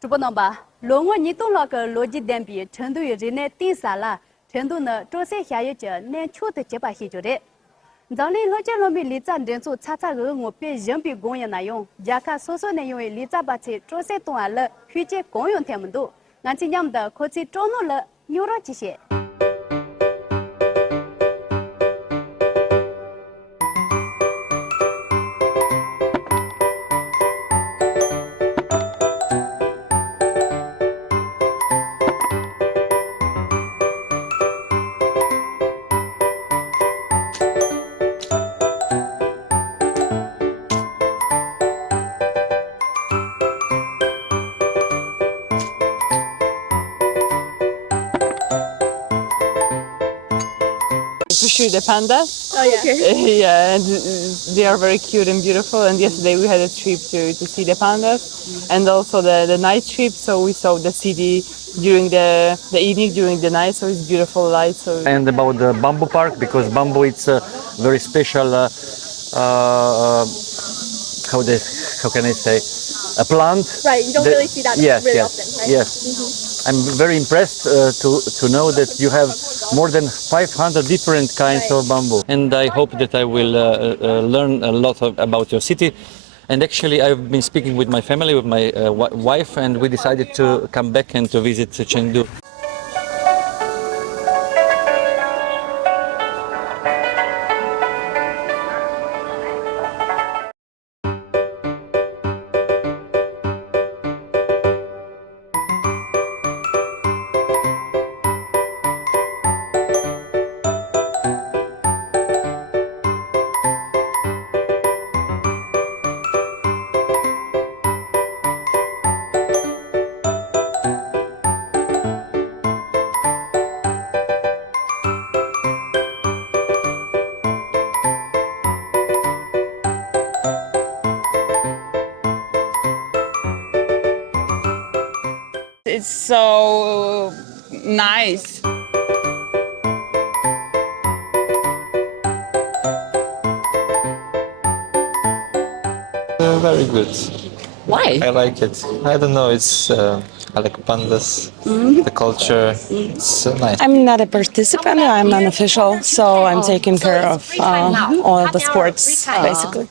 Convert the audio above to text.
主播吧，如果你懂那个逻辑点比，成都有人呢顶啥了，成都呢这些下一节难求的结巴些就的。咱们老家那边离咱人数差个，我别人比公园那样，家看所呢因为离咱把车这些东西了，去接公园他们都，俺今年的可是找到了牛肉这些。FISU the pandas. Oh yeah. Yeah, and they are very cute and beautiful. And yesterday we had a trip to see the pandas, and also the night trip. So we saw the city during the evening, during the night. So it's beautiful light. So and about the bamboo park, because bamboo it's a very special. How can I say? A plant. Right. You don't really see that really often, right? Yes. I'm very impressed to know that you have more than 500 different kinds of bamboo. And I hope that I will learn a lot about your city. And actually, I've been speaking with my family, with my wife, and we decided to come back and to visit Chengdu. it's so nice. Very good. Why? I like it. I don't know. It's I like pandas. The culture. It's nice. I'm not a participant. I'm an official, so I'm taking care of all the sports, basically.